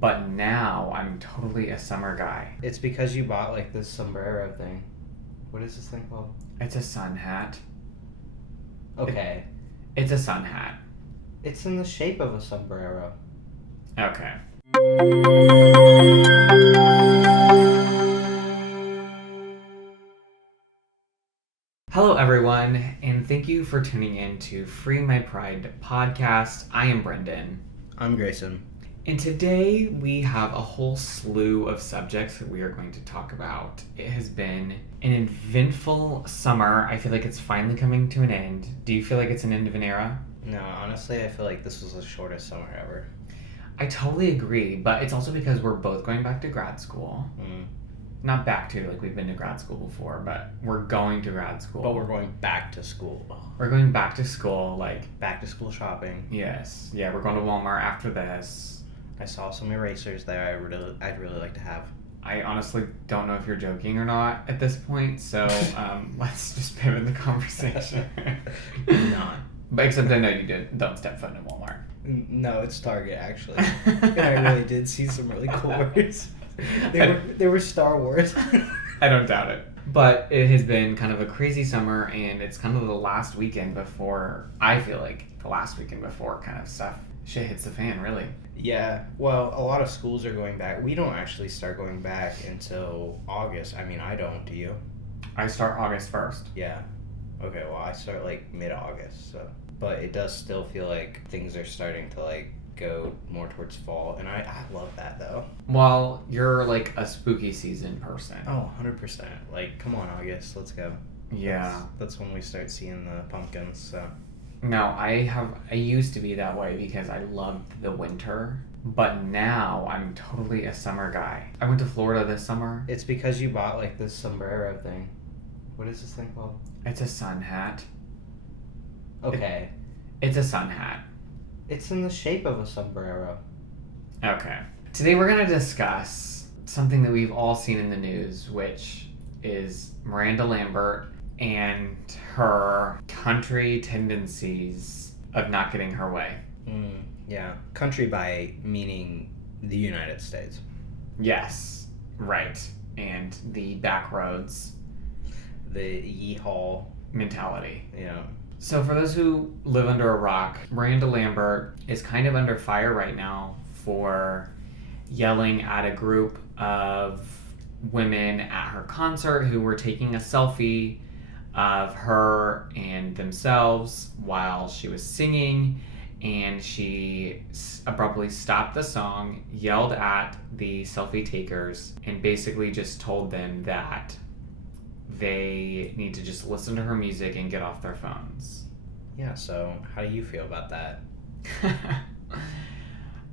but now I'm totally a summer guy. It's because you bought like this sombrero thing. What is this thing called? It's a sun hat. Okay. It's a sun hat. It's in the shape of a sombrero. Okay. Hello, everyone, and thank you for tuning in to Free My Pride podcast. I am Brendan. I'm Greyson. And today we have a whole slew of subjects that we are going to talk about. It has been an eventful summer. I feel like it's finally coming to an end. Do you feel like it's an end of an era? No, honestly, I feel like this was the shortest summer ever. I totally agree, but it's also because we're both going back to grad school. Not back to, like we've been to grad school before, but we're going to grad school. But we're going back to school. We're going back to school, Back to school shopping. Yes. Yeah, we're going to Walmart after this. I saw some erasers there I'd really like to have. I honestly don't know if you're joking or not at this point, so let's just pivot the conversation. Not. But except I know you don't step foot in Walmart. No, it's Target, actually. And I really did see some really cool words. They were Star Wars. I don't doubt it. But it has been kind of a crazy summer, and it's kind of the last weekend before, I feel like, the last weekend before kind of shit hits the fan, really. Yeah, well, a lot of schools are going back. We don't actually start going back until August. I mean, I don't, do you? I start August 1st. Yeah. Okay, well, I start like mid-August, so. But it does still feel like things are starting to like go more towards fall, and I love that though. Well, you're like a spooky season person. Oh, 100%. Like, come on, August, let's go. Yeah. That's when we start seeing the pumpkins, so. No, I used to be that way because I loved the winter, but now I'm totally a summer guy. I went to Florida this summer. It's because you bought like this sombrero thing. What is this thing called? It's a sun hat. Okay. It's a sun hat. It's in the shape of a sombrero. Okay. Today we're going to discuss something that we've all seen in the news, which is Miranda Lambert and her country tendencies of not getting her way. Yeah. Country by meaning the United States. Yes. Right. And the back roads. The yeehaw mentality. Yeah. So for those who live under a rock, Miranda Lambert is kind of under fire right now for yelling at a group of women at her concert who were taking a selfie of her and themselves while she was singing, and she abruptly stopped the song, yelled at the selfie takers, and basically just told them that they need to just listen to her music and get off their phones. Yeah, so how do you feel about that?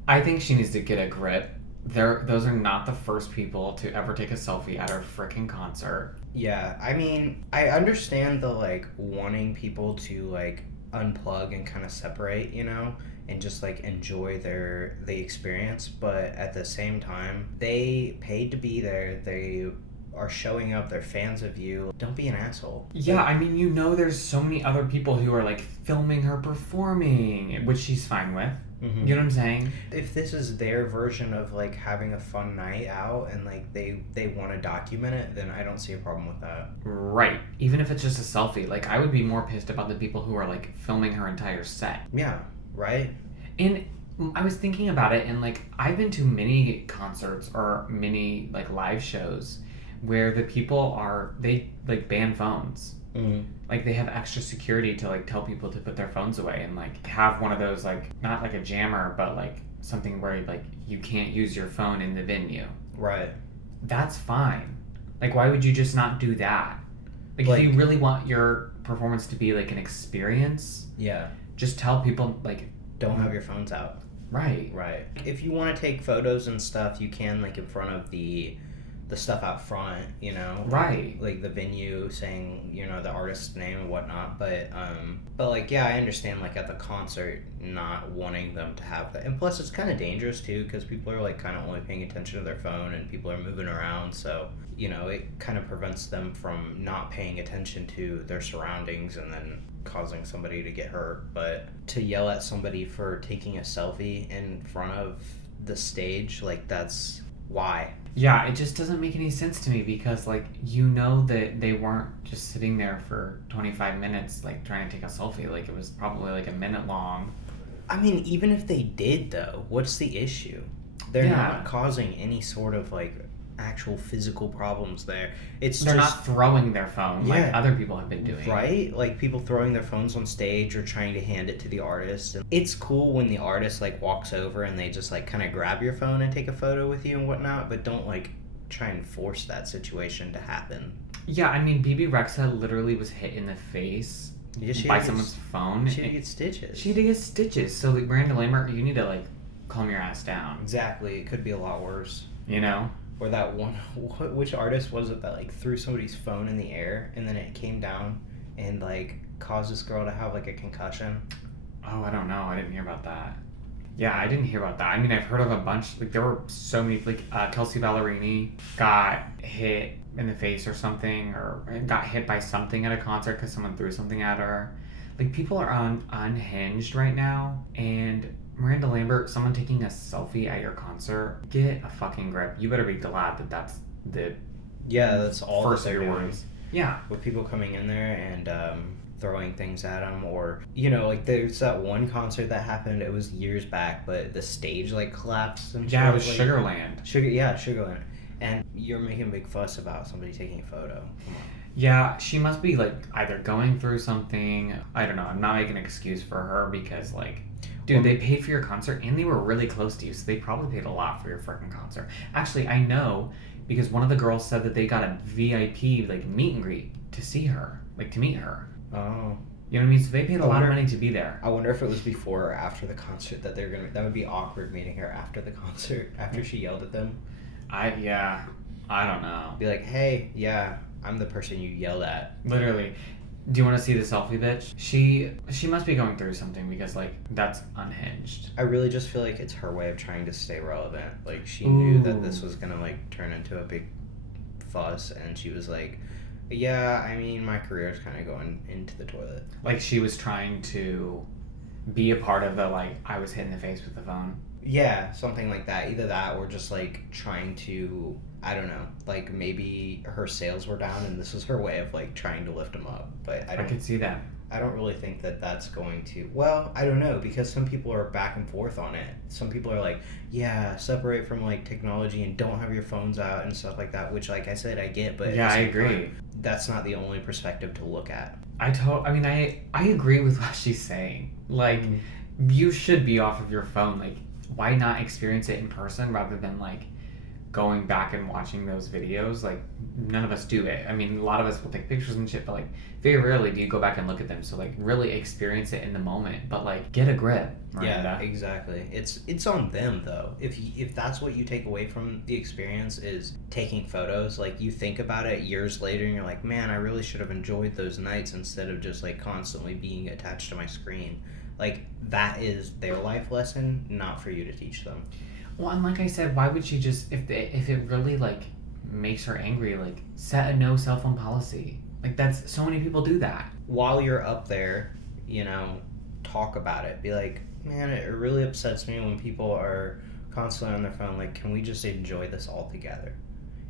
I think she needs to get a grip. Those are not the first people to ever take a selfie at her frickin' concert. Yeah, I mean, I understand the, like, wanting people to, like, unplug and kind of separate, you know, and just, like, enjoy the experience, but at the same time, they paid to be there, they are showing up, they're fans of you. Don't be an asshole. Yeah, I mean, you know, there's so many other people who are like filming her performing, which she's fine with. Mm-hmm. You know what I'm saying? If this is their version of like having a fun night out and like they want to document it, then I don't see a problem with that. Right. Even if it's just a selfie, like I would be more pissed about the people who are like filming her entire set. Yeah, right? And I was thinking about it, and like I've been to many concerts or many like live shows where the people they like ban phones. Mm-hmm. Like they have extra security to like tell people to put their phones away, and like have one of those like not like a jammer but like something where like you can't use your phone in the venue. Right. That's fine. Like why would you just not do that? Like if you really want your performance to be like an experience, yeah, just tell people like don't have your phones out. Right. If you want to take photos and stuff, you can like in front of the stuff out front, you know, right, like the venue saying, you know, the artist's name and whatnot, but like, yeah, I understand like at the concert not wanting them to have that, and plus it's kind of dangerous too because people are like kind of only paying attention to their phone and people are moving around, so you know it kind of prevents them from not paying attention to their surroundings and then causing somebody to get hurt. But to yell at somebody for taking a selfie in front of the stage, like, that's why. Yeah, it just doesn't make any sense to me because, like, you know that they weren't just sitting there for 25 minutes, like, trying to take a selfie. Like, it was probably, like, a minute long. I mean, even if they did, though, what's the issue? They're not causing any sort of, like, actual physical problems there. They're not throwing their phone like other people have been doing. Right? Like, people throwing their phones on stage or trying to hand it to the artist. And it's cool when the artist, like, walks over and they just, like, kind of grab your phone and take a photo with you and whatnot, but don't, like, try and force that situation to happen. Yeah, I mean, BB Rexa literally was hit in the face by someone's phone. She had to get stitches. She had to get stitches. So, like, Miranda Lambert, you need to, like, calm your ass down. Exactly. It could be a lot worse. You know? Or that one, which artist was it that, like, threw somebody's phone in the air and then it came down and, like, caused this girl to have, like, a concussion? Oh, I don't know. I didn't hear about that. Yeah, I didn't hear about that. I mean, I've heard of a bunch. Like, there were so many. Like, Kelsey Ballerini got hit in the face or something, or got hit by something at a concert because someone threw something at her. Like, people are unhinged right now, and Miranda Lambert, someone taking a selfie at your concert, get a fucking grip. You better be glad that that's the that's all first of your words. Yeah. With people coming in there and throwing things at them, or, you know, like, there's that one concert that happened, it was years back, but the stage, like, collapsed and yeah, it was like, Sugarland. Sugarland. And you're making a big fuss about somebody taking a photo. Come on. Yeah, she must be, like, either going through something. I don't know. I'm not making an excuse for her because, like, dude, they paid for your concert and they were really close to you, so they probably paid a lot for your freaking concert. Actually, I know because one of the girls said that they got a VIP, like, meet and greet to see her, like, to meet her. Oh. You know what I mean? So they paid a lot of money to be there. I wonder if it was before or after the concert that they're gonna. That would be awkward meeting her after the concert, after she yelled at them. I don't know. Be like, hey, yeah, I'm the person you yelled at. Literally. Do you want to see the selfie bitch? She must be going through something because, like, that's unhinged. I really just feel like it's her way of trying to stay relevant. Like, she knew that this was gonna, like, turn into a big fuss, and she was like, yeah, I mean, my career's kind of going into the toilet. Like, she was trying to be a part of the, like, I was hit in the face with the phone. Yeah, something like that. Either that or just, like, trying to, I don't know, like, maybe her sales were down and this was her way of, like, trying to lift them up. But I could see that. I don't really think that that's going to, well, I don't know, because some people are back and forth on it. Some people are like, yeah, separate from, like, technology and don't have your phones out and stuff like that, which, like I said, I get, but yeah, I agree. That's not the only perspective to look at. I agree with what she's saying. Like, you should be off of your phone. Like, why not experience it in person rather than, like, going back and watching those videos? Like, none of us do it. I mean, a lot of us will take pictures and shit, but, like, very rarely do you go back and look at them. So, like, really experience it in the moment. But, like, get a grip, Miranda. Yeah, exactly. It's on them, though. If that's what you take away from the experience is taking photos, like, you think about it years later and you're like, man, I really should have enjoyed those nights instead of just, like, constantly being attached to my screen. Like, that is their life lesson, not for you to teach them. Well, and like I said, why would she just, if it really, like, makes her angry, like, set a no cell phone policy. Like, that's, so many people do that. While you're up there, you know, talk about it. Be like, man, it really upsets me when people are constantly on their phone. Like, can we just enjoy this all together?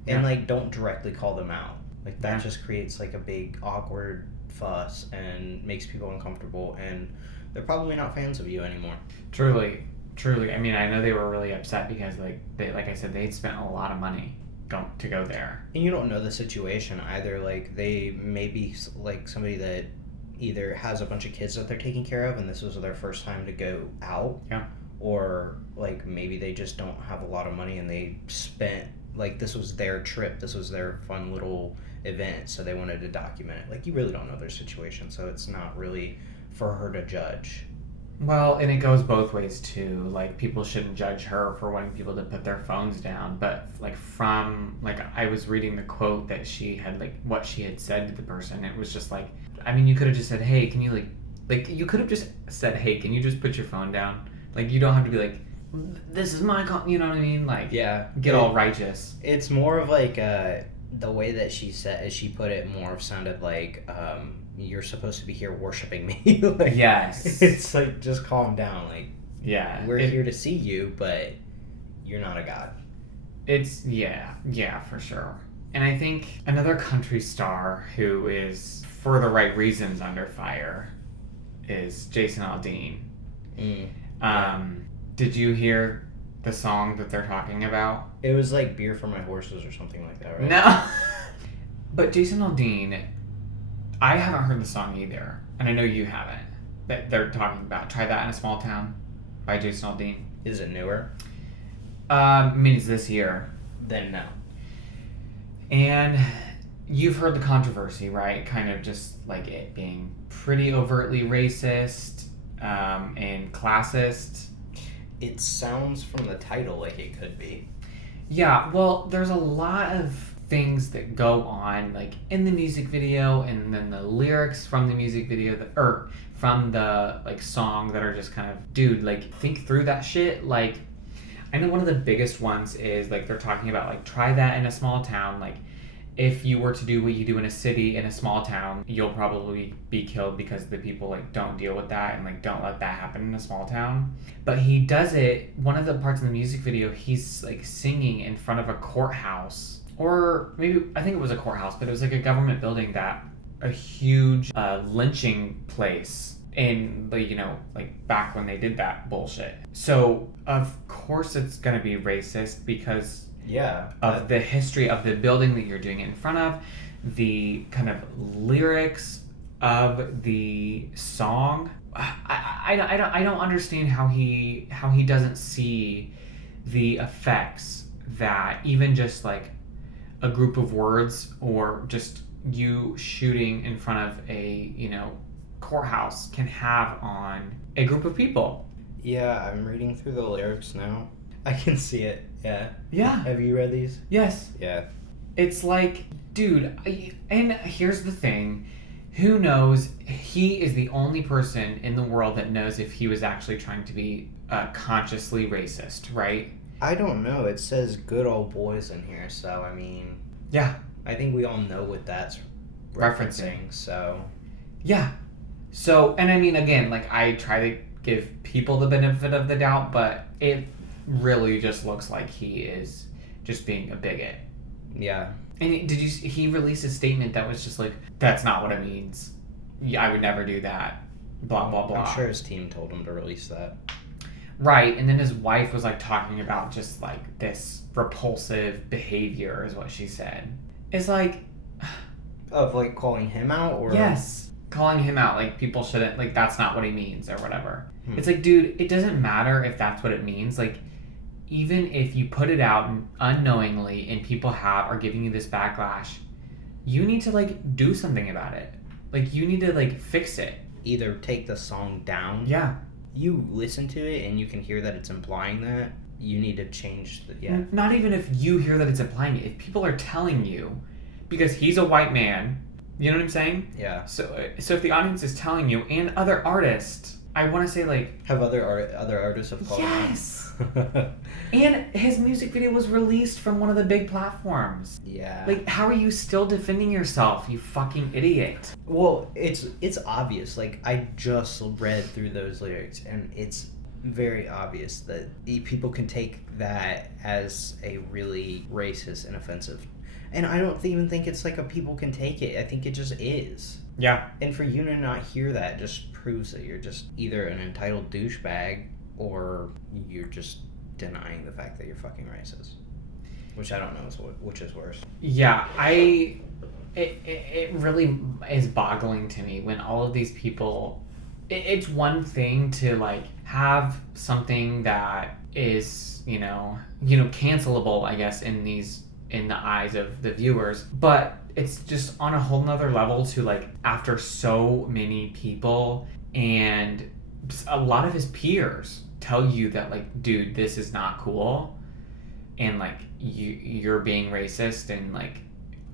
And, like, don't directly call them out. Like, that just creates, like, a big awkward fuss and makes people uncomfortable, and they're probably not fans of you anymore. Truly. I mean, I know they were really upset because, like, like I said, they'd spent a lot of money to go there. And you don't know the situation either. Like, they may be, like, somebody that either has a bunch of kids that they're taking care of and this was their first time to go out. Yeah. Or, like, maybe they just don't have a lot of money and they spent, like, this was their trip. This was their fun little event, so they wanted to document it. Like, you really don't know their situation, so it's not really for her to judge. Well, and it goes both ways too. Like, people shouldn't judge her for wanting people to put their phones down, but, like, from, like, I was reading the quote that she had, like, what she had said to the person. It was just like, I mean, you could have just said, hey, can you, like you could have just said, hey, can you just put your phone down? Like, you don't have to be like, this is my you know what I mean? Like, yeah, get all righteous. It's more of, like, the way that she put it more of sounded like, you're supposed to be here worshiping me. Like, yes. It's like, just calm down. Like, yeah, we're here to see you, but you're not a god. It's, yeah, for sure. And I think another country star who is, for the right reasons, under fire is Jason Aldean. Did you hear the song that they're talking about? It was like Beer for My Horses or something like that, right? No. But Jason Aldean, I haven't heard the song either, and I know you haven't. That they're talking about Try That in a Small Town by Jason Aldean. Is it newer? Means this year. Then no. And you've heard the controversy, right? Kind of just like it being pretty overtly racist and classist. It sounds from the title like it could be. Yeah, well, there's a lot of things that go on, like in the music video, and then the lyrics from the music video, or from the like song, that are just kind of, dude, like think through that shit. Like, I know one of the biggest ones is like they're talking about like try that in a small town. Like, if you were to do what you do in a city in a small town, you'll probably be killed because the people like don't deal with that and like don't let that happen in a small town. But he does it, one of the parts in the music video, he's like singing in front of a courthouse, or maybe, I think it was a courthouse, but it was like a government building, that a huge lynching place in the, you know, like back when they did that bullshit. So of course it's gonna be racist because of the history of the building that you're doing it in front of, the kind of lyrics of the song. I don't understand how he doesn't see the effects that even just like a group of words, or just you shooting in front of a, you know, courthouse can have on a group of people. Yeah, I'm reading through the lyrics now. I can see it. Yeah. Have you read these? Yes. Yeah. It's like, dude, and here's the thing. Who knows? He is the only person in the world that knows if he was actually trying to be consciously racist, right? I don't know. It says good old boys in here, so I mean... Yeah. I think we all know what that's referencing, so... Yeah. So, and I mean, again, like, I try to give people the benefit of the doubt, but it really just looks like he is just being a bigot. Yeah. And he released a statement that was just like, that's not what it means. Yeah, I would never do that. Blah, blah, blah. I'm sure his team told him to release that. Right, and then his wife was like talking about just like this repulsive behavior, is what she said. It's like... Of like calling him out, or... Yes. Calling him out, like people shouldn't, like that's not what he means or whatever. It's like, dude, it doesn't matter if that's what it means. Like, even if you put it out unknowingly and people are giving you this backlash, you need to like do something about it. Like, you need to like fix it. Either take the song down. Yeah. You listen to it and you can hear that it's implying that. You need to change the... Yeah. Not even if you hear that it's implying it. If people are telling you, because he's a white man, you know what I'm saying? Yeah. So if the audience is telling you, and other artists, I want to say like... Have other artists have called him out? Yes! And his music video was released from one of the big platforms. Yeah. Like, how are you still defending yourself, you fucking idiot? Well, it's obvious. Like, I just read through those lyrics, and it's very obvious that people can take that as a really racist and offensive. And I don't even think it's like a people can take it. I think it just is. Yeah. And for you to not hear that just proves that you're just either an entitled douchebag or you're just denying the fact that you're fucking racist. Which I don't know which is worse. Yeah, it really is boggling to me when all of these people... It's one thing to like have something that is, you know, cancelable, I guess, in the eyes of the viewers, but it's just on a whole nother level to like, after so many people and a lot of his peers tell you that like, dude, this is not cool, and like you're being racist and like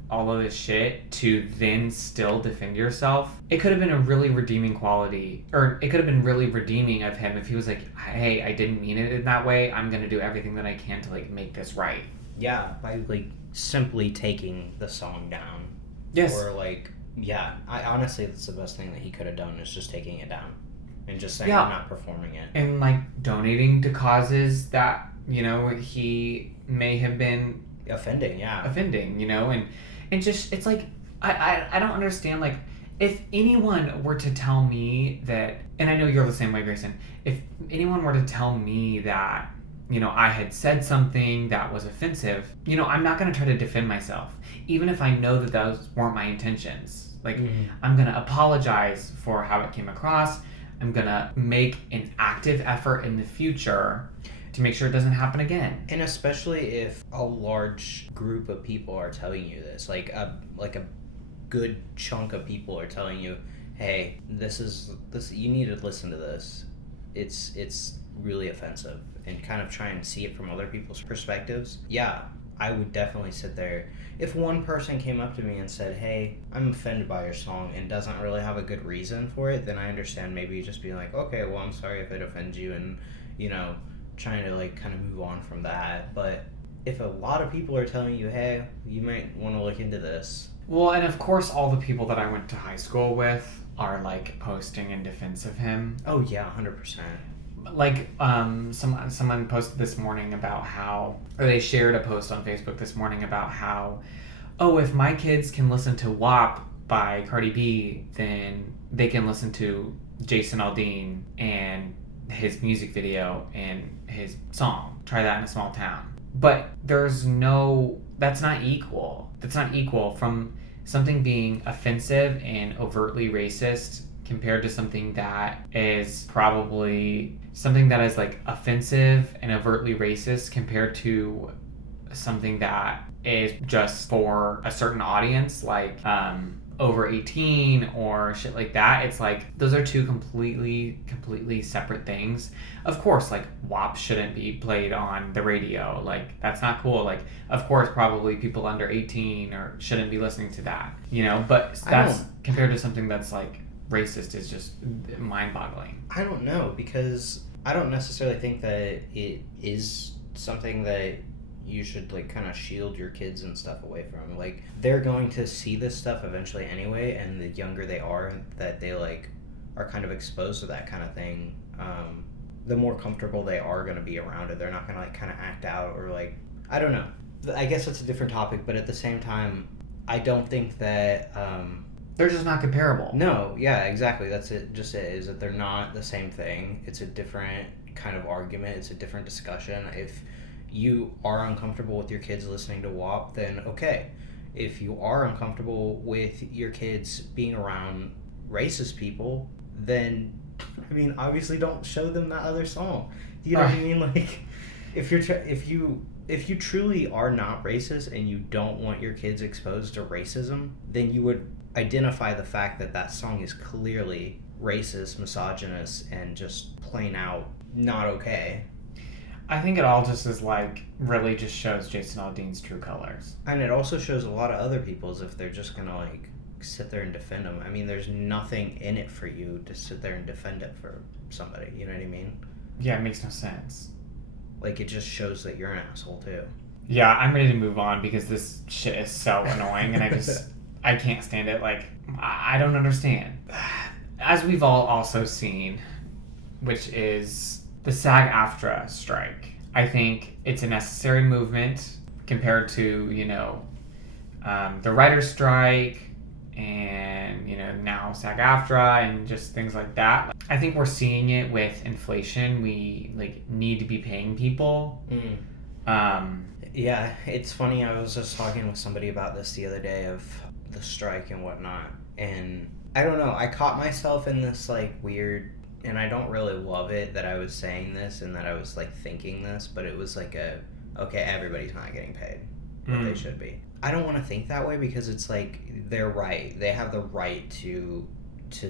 all of this shit, to then still defend yourself. It could have been a really redeeming quality, or it could have been really redeeming of him if he was like, hey, I didn't mean it in that way, I'm gonna do everything that I can to like make this right. Yeah, by like simply taking the song down. Yes. Or like, yeah, I honestly, that's the best thing that he could have done, is just taking it down and just saying, Yeah. I'm not performing it. And like donating to causes that You know, he may have been Offending, yeah. offending, you know, and just, it's like, I don't understand, like, if anyone were to tell me that, and I know you're the same way, Grayson, if anyone were to tell me that, you know, I had said something that was offensive, you know, I'm not going to try to defend myself, even if I know that those weren't my intentions. Like, I'm going to apologize for how it came across. I'm going to make an active effort in the future to make sure it doesn't happen again. And especially if a large group of people are telling you this, like a good chunk of people are telling you, hey, this you need to listen to this. It's really offensive, and kind of try and see it from other people's perspectives. Yeah, I would definitely sit there. If one person came up to me and said, hey, I'm offended by your song, and doesn't really have a good reason for it, then I understand maybe just being like, okay, well, I'm sorry if it offends you, and, you know, trying to, like, kind of move on from that. But if a lot of people are telling you, hey, you might want to look into this. Well, and of course, all the people that I went to high school with are, like, posting in defense of him. Oh, yeah, 100%. Like, someone posted this morning about how, or they shared a post on Facebook this morning about how, oh, if my kids can listen to WAP by Cardi B, then they can listen to Jason Aldean and his music video and his song. Try that in a small town. But that's not equal. That's not equal from something being offensive and overtly racist compared to something that is probably something that is like offensive and overtly racist compared to something that is just for a certain audience, like over 18 or shit like that. It's like those are two completely separate things. Of course, like WAP shouldn't be played on the radio. Like, that's not cool. Like, of course, probably people under 18 or shouldn't be listening to that, you know, but that's compared to something that's like racist is just mind-boggling. I don't know, because I don't necessarily think that it is something that you should, like, kind of shield your kids and stuff away from. Like, they're going to see this stuff eventually anyway, and the younger they are that they, like, are kind of exposed to that kind of thing, the more comfortable they are going to be around it. They're not going to, like, kind of act out or, like, I don't know. I guess it's a different topic, but at the same time, I don't think that they're just not comparable. No, yeah, exactly. That's it. Just it is that they're not the same thing. It's a different kind of argument. It's a different discussion. If you are uncomfortable with your kids listening to WAP, then okay. If you are uncomfortable with your kids being around racist people, then, I mean, obviously don't show them that other song. You know what I mean? Like, if you truly are not racist and you don't want your kids exposed to racism, then you would identify the fact that that song is clearly racist, misogynist, and just plain out not okay. I think it all just is like really just shows Jason Aldean's true colors. And it also shows a lot of other people's if they're just gonna like sit there and defend them. I mean, there's nothing in it for you to sit there and defend it for somebody. You know what I mean? Yeah, it makes no sense. Like, it just shows that you're an asshole too. Yeah, I'm ready to move on because this shit is so annoying and I can't stand it. Like, I don't understand. As we've all also seen, which is the SAG-AFTRA strike. I think it's a necessary movement compared to, you know, the writer's strike and, you know, now SAG-AFTRA and just things like that. I think we're seeing it with inflation. We, like, need to be paying people. Yeah, it's funny. I was just talking with somebody about this the other day of the strike and whatnot. And I don't know. I caught myself in this, like, weird... And I don't really love it that I was saying this and that I was, like, thinking this, but it was like okay, everybody's not getting paid what they should be. I don't want to think that way because it's like, they're right. They have the right to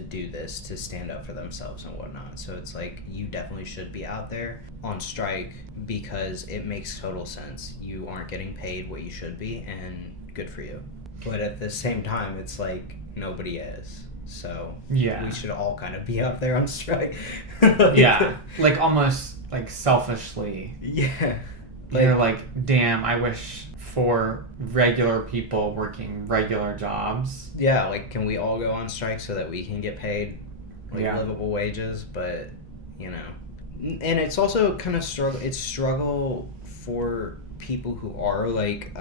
do this, to stand up for themselves and whatnot. So it's like, you definitely should be out there on strike because it makes total sense. You aren't getting paid what you should be, and good for you. But at the same time, it's like, nobody is. So yeah, we should all kind of be out there on strike. Yeah, like almost like selfishly. Yeah. You're like, damn, I wish for regular people working regular jobs. Yeah, like, can we all go on strike so that we can get paid livable wages? But, you know, And it's also kind of struggle for people who are like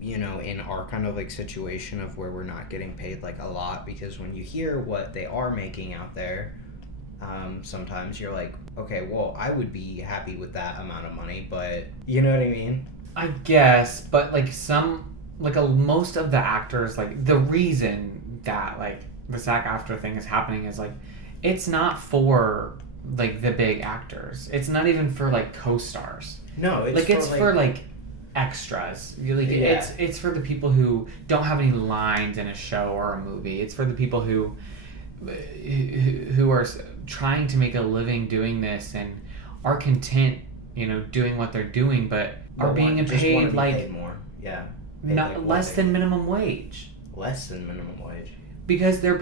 in our kind of like situation of where we're not getting paid like a lot, because when you hear what they are making out there, sometimes you're like, okay, well, I would be happy with that amount of money, but you know what I mean? I guess, but like most of the actors, like the reason that like the SAG-AFTRA thing is happening is like it's not for like the big actors. It's not even for like co-stars. No, It's for like extras. Like it's for the people who don't have any lines in a show or a movie. It's for the people who are trying to make a living doing this and are content, doing what they're doing, but are being paid like more. Yeah. Not like less than minimum wage. Less than minimum wage. Because they're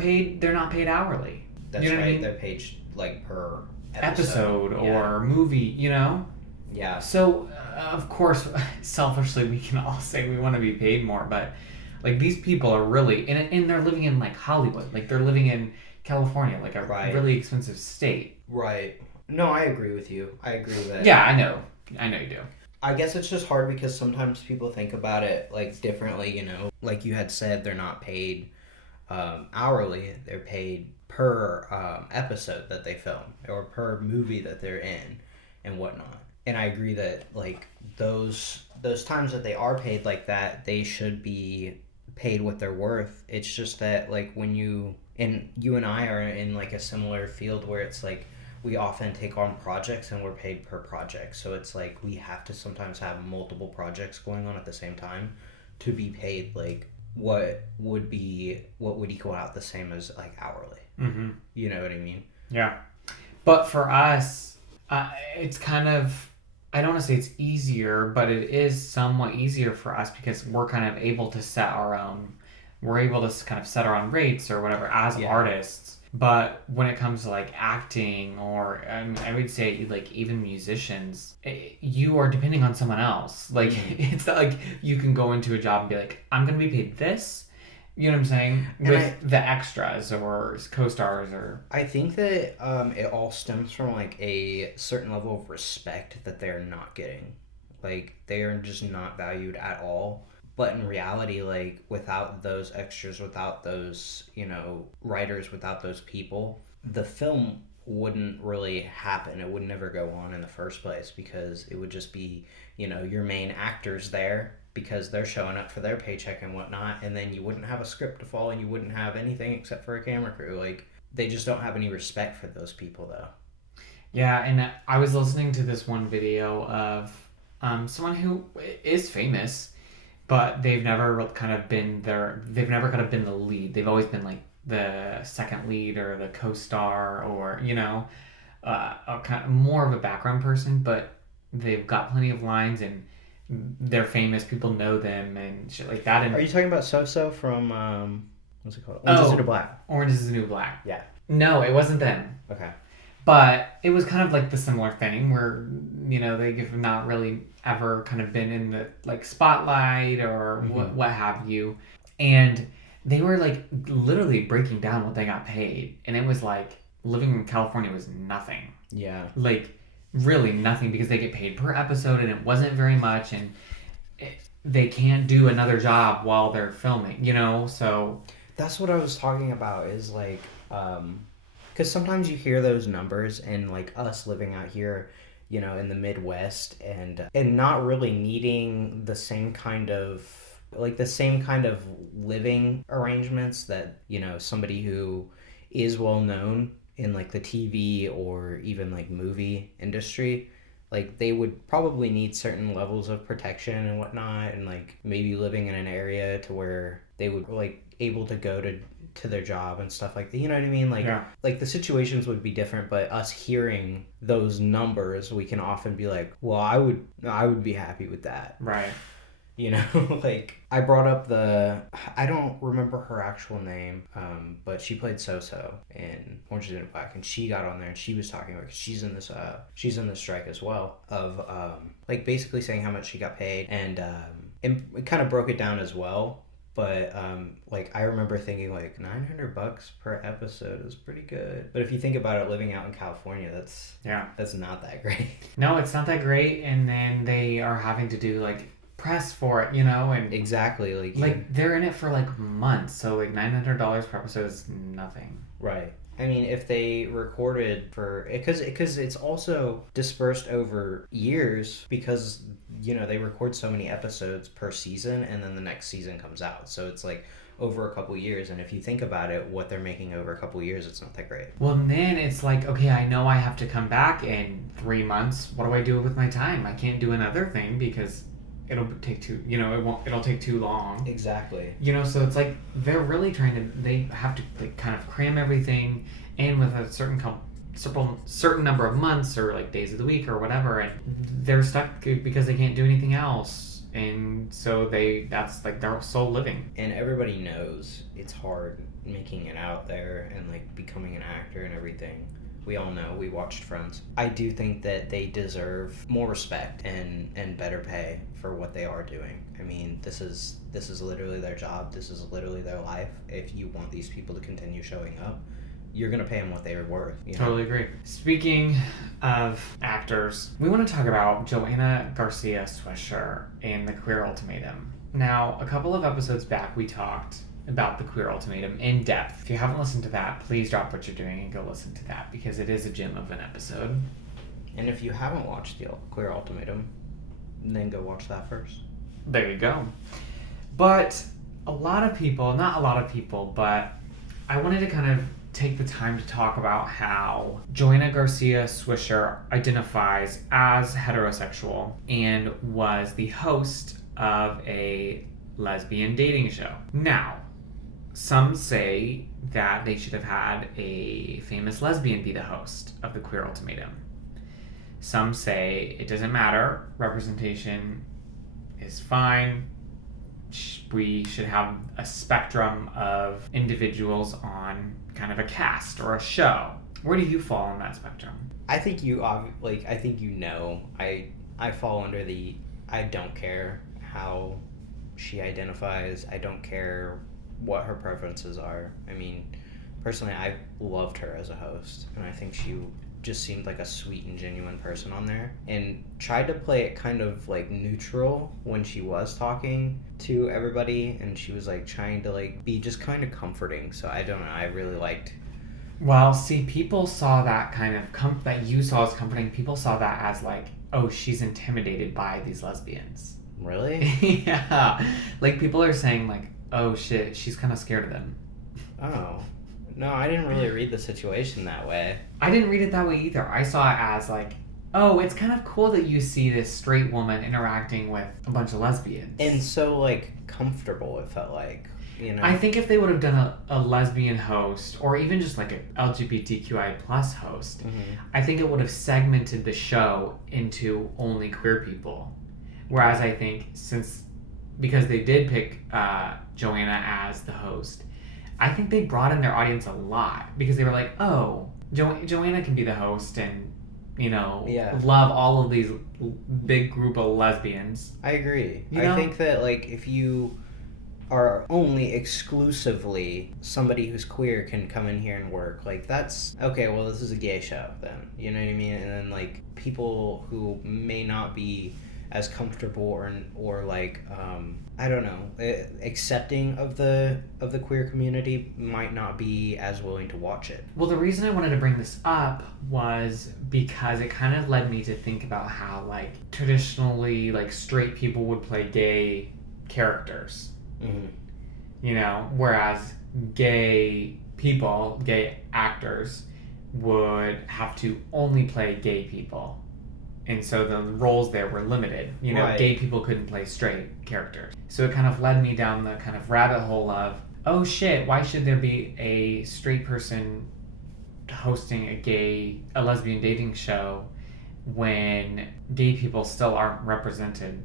not paid hourly. That's right. What I mean? They're paid like per episode or movie, Yeah. So, of course, selfishly, we can all say we want to be paid more, but like these people are really, and they're living in like Hollywood, like they're living in California, like a really expensive state. Right. No, I agree with you. I agree with that. Yeah, I know you do. I guess it's just hard because sometimes people think about it like differently, like you had said, they're not paid hourly, they're paid per episode that they film or per movie that they're in and whatnot. And I agree that like those times that they are paid like that, they should be paid what they're worth. It's just that like when you and I are in like a similar field where it's like we often take on projects and we're paid per project. So it's like we have to sometimes have multiple projects going on at the same time to be paid like what would equal out the same as like hourly. Mm-hmm. You know what I mean? Yeah. But for us, it's kind of, I don't want to say it's easier, but it is somewhat easier for us because we're kind of able to set our own rates or whatever as artists. But when it comes to like acting or I would say like even musicians, you are depending on someone else. Like it's not like you can go into a job and be like, I'm going to be paid this. You know what I'm saying? With the extras or co-stars or... I think that it all stems from like a certain level of respect that they're not getting. Like they are just not valued at all. But in reality, like, without those extras, without those, writers, without those people, the film wouldn't really happen. It would never go on in the first place because it would just be, your main actors there because they're showing up for their paycheck and whatnot, and then you wouldn't have a script to follow and you wouldn't have anything except for a camera crew. Like, they just don't have any respect for those people, though. Yeah, and I was listening to this one video of someone who is famous, but they've never kind of been the lead. They've always been like the second lead or the co-star or, a kind of more of a background person, but they've got plenty of lines and they're famous. People know them and shit like that. And are you talking about So from, what's it called? Orange is the New Black. Orange is the New Black. Yeah. No, it wasn't them. Okay. But it was kind of like the similar thing where, they've not really ever kind of been in the like spotlight or what have you. And they were like literally breaking down what they got paid. And it was like living in California was nothing. Yeah. Like really nothing because they get paid per episode and it wasn't very much. And they can't do another job while they're filming, so. That's what I was talking about is like, because sometimes you hear those numbers and like us living out here, in the Midwest and not really needing the same kind of living arrangements that, somebody who is well known in like the TV or even like movie industry, like they would probably need certain levels of protection and whatnot, and like maybe living in an area to where they would like able to go to their job and stuff like that. You know what I mean? Like, like the situations would be different, but us hearing those numbers, we can often be like, well, I would be happy with that. Right. Like I brought up I don't remember her actual name, but she played So in Orange is the New Black, and she got on there and she was talking about, 'cause she's in this strike as well of like basically saying how much she got paid, and it kind of broke it down as well. But like I remember thinking like $900 per episode is pretty good. But if you think about it, living out in California, that's not that great. No, it's not that great, and then they are having to do like press for it, you know, and Exactly, they're in it for like months, so like $900 per episode is nothing. right. I mean, if they recorded for because it's also dispersed over years because they record so many episodes per season and then the next season comes out, so it's like over a couple years. And if you think about it, what they're making over a couple years, it's not that great. Well, and then it's like, okay, I know I have to come back in 3 months. What do I do with my time? I can't do another thing because it'll take it'll take too long. Exactly. So it's like they're really they have to like kind of cram everything in with a certain number of months or like days of the week or whatever, and they're stuck because they can't do anything else, and so that's like their sole living. And everybody knows it's hard making it out there and like becoming an actor and everything. We all know, we watched Friends. I do think that they deserve more respect and better pay for what they are doing. I mean, this is literally their job. This is literally their life. If you want these people to continue showing up, you're going to pay them what they are worth. Totally agree. Speaking of actors, we want to talk about Joanna Garcia Swisher in the Queer Ultimatum. Now, a couple of episodes back, we talked about the Queer Ultimatum in depth. If you haven't listened to that, please drop what you're doing and go listen to that because it is a gem of an episode. And if you haven't watched the Queer Ultimatum, then go watch that first. There you go. But not a lot of people, but I wanted to kind of take the time to talk about how Joanna Garcia Swisher identifies as heterosexual and was the host of a lesbian dating show. Now, some say that they should have had a famous lesbian be the host of the Queer Ultimatum. Some say it doesn't matter, representation is fine. We should have a spectrum of individuals on kind of a cast or a show. Where do you fall on that spectrum? I think I fall under the I don't care how she identifies. I don't care what her preferences are. I mean, personally, I loved her as a host, and I think she just seemed like a sweet and genuine person on there, and tried to play it kind of like neutral when she was talking to everybody, and she was like trying to like be just kind of comforting. So I don't know, I really liked. Well, see, people saw that kind of that you saw as comforting. People saw that as like, oh, she's intimidated by these lesbians. Really? Yeah, like people are saying like, oh shit, she's kind of scared of them. Oh. No, I didn't really read the situation that way. I didn't read it that way either. I saw it as like, oh, it's kind of cool that you see this straight woman interacting with a bunch of lesbians. And so, like, comfortable, it felt like, I think if they would have done a lesbian host, or even just like a LGBTQI plus host, I think it would have segmented the show into only queer people. Whereas I think because they did pick Joanna as the host, I think they brought in their audience a lot because they were like, oh, Joanna can be the host and, love all of these big group of lesbians. I agree. I think that, like, if you are only exclusively somebody who's queer can come in here and work, like, that's, okay, well, this is a gay show then. You know what I mean? And then, like, people who may not be as comfortable or like I don't know, accepting of the queer community might not be as willing to watch it. Well, the reason I wanted to bring this up was because it kind of led me to think about how like traditionally like straight people would play gay characters, whereas gay actors would have to only play gay people. And so the roles there were limited. Right. Gay people couldn't play straight characters. So it kind of led me down the kind of rabbit hole of, oh shit, why should there be a straight person hosting a lesbian dating show when gay people still aren't represented?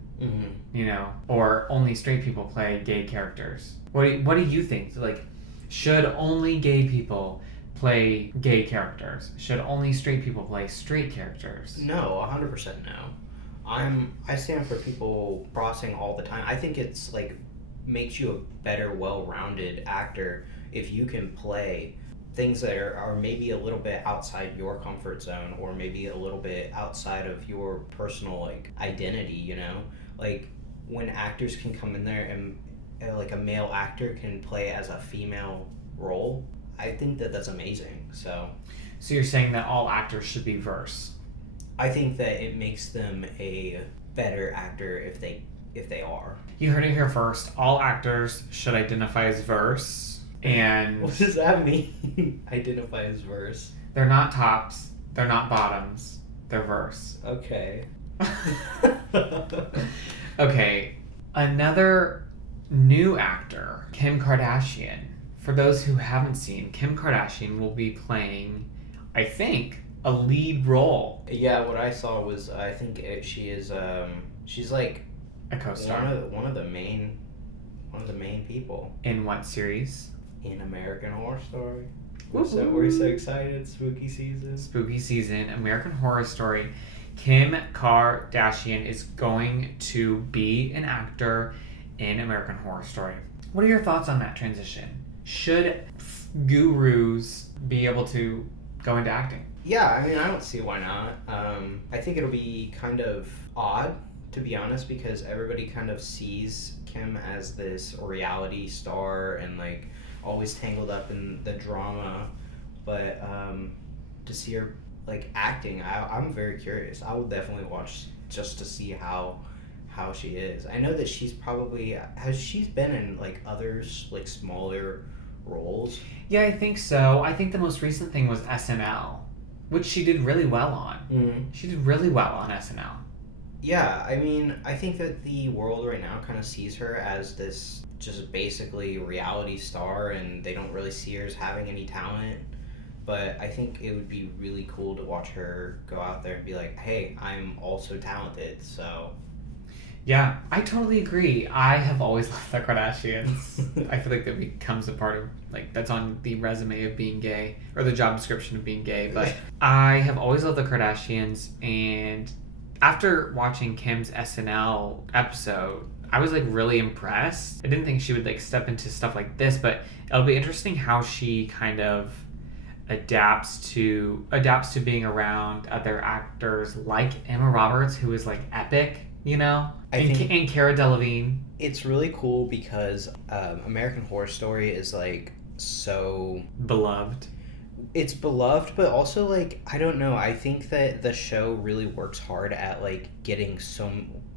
Or only straight people play gay characters. What do you think? Like, should only gay people play gay characters? Should only straight people play straight characters? No, 100% no. I stand for people crossing all the time. I think it's like makes you a better, well-rounded actor if you can play things that are maybe a little bit outside your comfort zone, or maybe a little bit outside of your personal like identity, you know? Like when actors can come in there and like a male actor can play as a female role, I think that that's amazing. So you're saying that all actors should be verse? I think that it makes them a better actor if they are. You heard it here first. All actors should identify as verse. And what does that mean? Identify as verse. They're not tops. They're not bottoms. They're verse. Okay. Okay. Another new actor, Kim Kardashian. For those who haven't seen, Kim Kardashian will be playing, I think, a lead role. Yeah, what I saw was she's like a co-star. One of the main people. In what series? In American Horror Story. We're so excited. Spooky season. American Horror Story. Kim Kardashian is going to be an actor in American Horror Story. What are your thoughts on that transition? Should gurus be able to go into acting? Yeah, I mean, I don't see why not. I think it'll be kind of odd, to be honest, because everybody kind of sees Kim as this reality star and like always tangled up in the drama, but to see her like acting, I'm very curious. I will definitely watch just to see how she is. I know that she's been in like others like smaller roles. Yeah, I think so. I think the most recent thing was SNL, which she did really well on. Mm-hmm. She did really well on SNL. Yeah, I mean, I think that the world right now kind of sees her as this just basically reality star, and they don't really see her as having any talent. But I think it would be really cool to watch her go out there and be like, hey, I'm also talented, so... Yeah, I totally agree. I have always loved the Kardashians. I feel like that becomes a part of, like, that's on the resume of being gay, or the job description of being gay. But I have always loved the Kardashians, and after watching Kim's SNL episode, I was, like, really impressed. I didn't think she would, like, step into stuff like this, but it'll be interesting how she kind of adapts to being around other actors like Emma Roberts, who is, like, epic. You know? And Cara Delevingne. It's really cool because American Horror Story is, like, so... beloved. It's beloved, but also, like, I don't know. I think that the show really works hard at, like, getting so,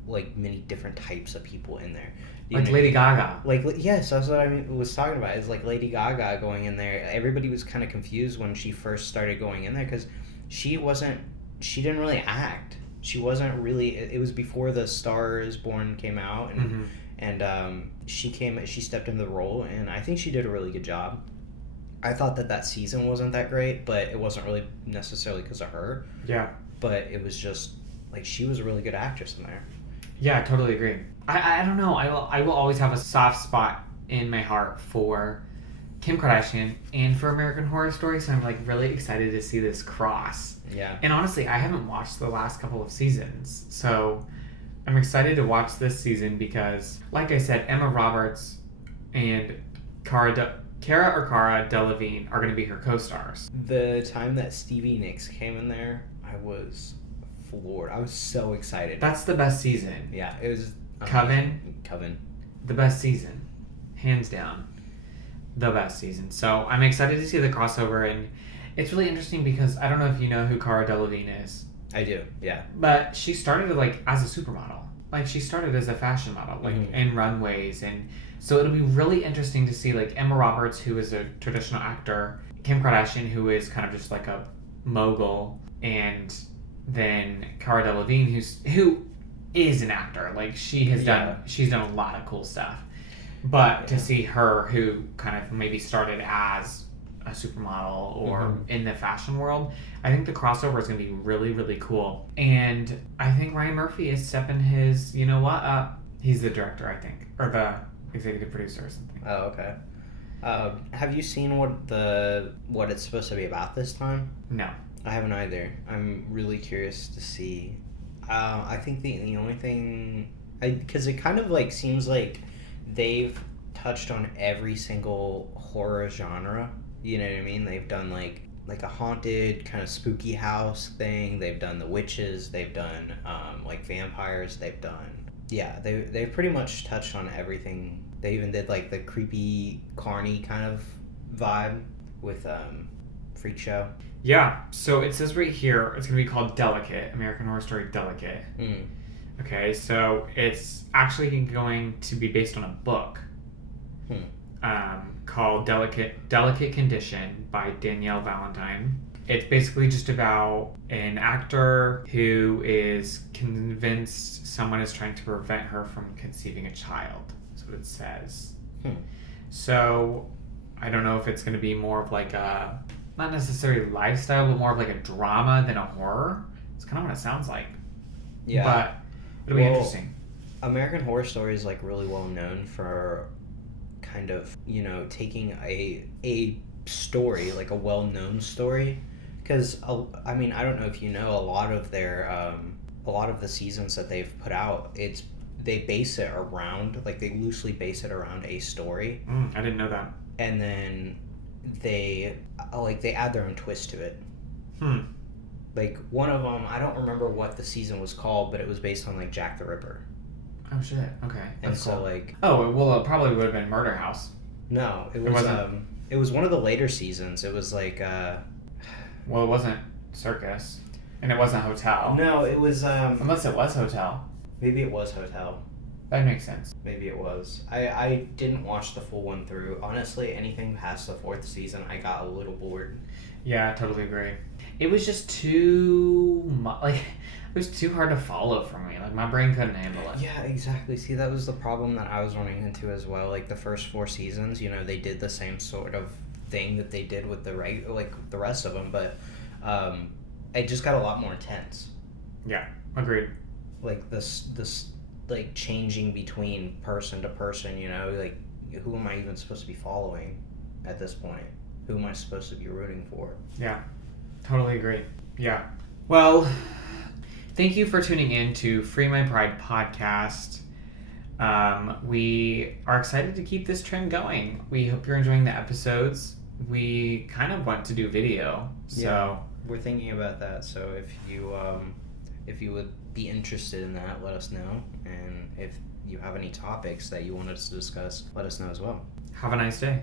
like, many different types of people in there. Like Lady Gaga. Like, yes, that's what I was talking about. Is like Lady Gaga going in there. Everybody was kind of confused when she first started going in there because she didn't really act. She wasn't really. It was before the Star is Born came out, and she stepped into the role, and I think she did a really good job. I thought that season wasn't that great, but it wasn't really necessarily because of her. Yeah. But it was just like she was a really good actress in there. Yeah, I totally agree. I don't know. I will always have a soft spot in my heart for Kim Kardashian and for American Horror Story, so I'm like really excited to see this cross. Yeah. And honestly, I haven't watched the last couple of seasons, so I'm excited to watch this season because, like I said, Emma Roberts and Cara Delevingne are going to be her co-stars. The time that Stevie Nicks came in there, I was floored. I was so excited. That's the best season. Yeah, it was... Coven. The best season. Hands down. The best season. So I'm excited to see the crossover, and it's really interesting because I don't know if you know who Cara Delevingne is. I do, yeah. But she started like as a supermodel. Like she started as a fashion model, like in runways, and so it'll be really interesting to see like Emma Roberts, who is a traditional actor, Kim Kardashian, who is kind of just like a mogul, and then Cara Delevingne, who is an actor. Like she's done a lot of cool stuff. But to see her, who kind of maybe started as a supermodel or in the fashion world, I think the crossover is going to be really, really cool. And I think Ryan Murphy is stepping his, you know what, up. He's the director, I think, or the executive producer or something. Oh, okay. Have you seen what it's supposed to be about this time? No. I haven't either. I'm really curious to see. I think the only thing... Because it kind of like seems like they've touched on every single horror genre. You know what I mean? They've done like a haunted kind of spooky house thing. They've done the witches. They've done like vampires. They've done they've pretty much touched on everything. They even did like the creepy carny kind of vibe with Freak Show. Yeah, so it says right here it's going to be called Delicate, American Horror Story Delicate. Mm. Okay, so it's actually going to be based on a book called Delicate Condition by Danielle Valentine. It's basically just about an actor who is convinced someone is trying to prevent her from conceiving a child. That's what it says. So I don't know if it's going to be more of like a, not necessarily lifestyle, but more of like a drama than a horror. It's kind of what it sounds like. Yeah. But it'll be interesting. American Horror Story is like really well known for kind of, you know, taking a story, like a well-known story. Because, I mean, I don't know if you know, a lot of the seasons that they've put out, they base it around, like they loosely base it around a story. I didn't know that. And then they add their own twist to it. Like one of them, I don't remember what the season was called, but it was based on like Jack the Ripper. Oh shit! Okay. And that's so cool. like, oh well, it probably would have been Murder House. No, it wasn't? it was one of the later seasons. It was like well, it wasn't Circus, and it wasn't Hotel. No, it was unless it was Hotel. Maybe it was Hotel. That makes sense. Maybe it was. I didn't watch the full one through. Honestly, anything past the 4th season, I got a little bored. Yeah, I totally agree. It was just too like it was too hard to follow for me. Like my brain couldn't handle it. Yeah, exactly. See, that was the problem that I was running into as well. Like the first 4 seasons, you know, they did the same sort of thing that they did with the rest of them, but it just got a lot more intense. Yeah, agreed. Like this like changing between person to person, you know, like who am I even supposed to be following at this point? Who am I supposed to be rooting for? Yeah, totally agree. Yeah. Well, thank you for tuning in to Free My Pride podcast. We are excited to keep this trend going. We hope you're enjoying the episodes. We kind of want to do video, so yeah, we're thinking about that. So if you would be interested in that, let us know. And if you have any topics that you want us to discuss, let us know as well. have a nice day.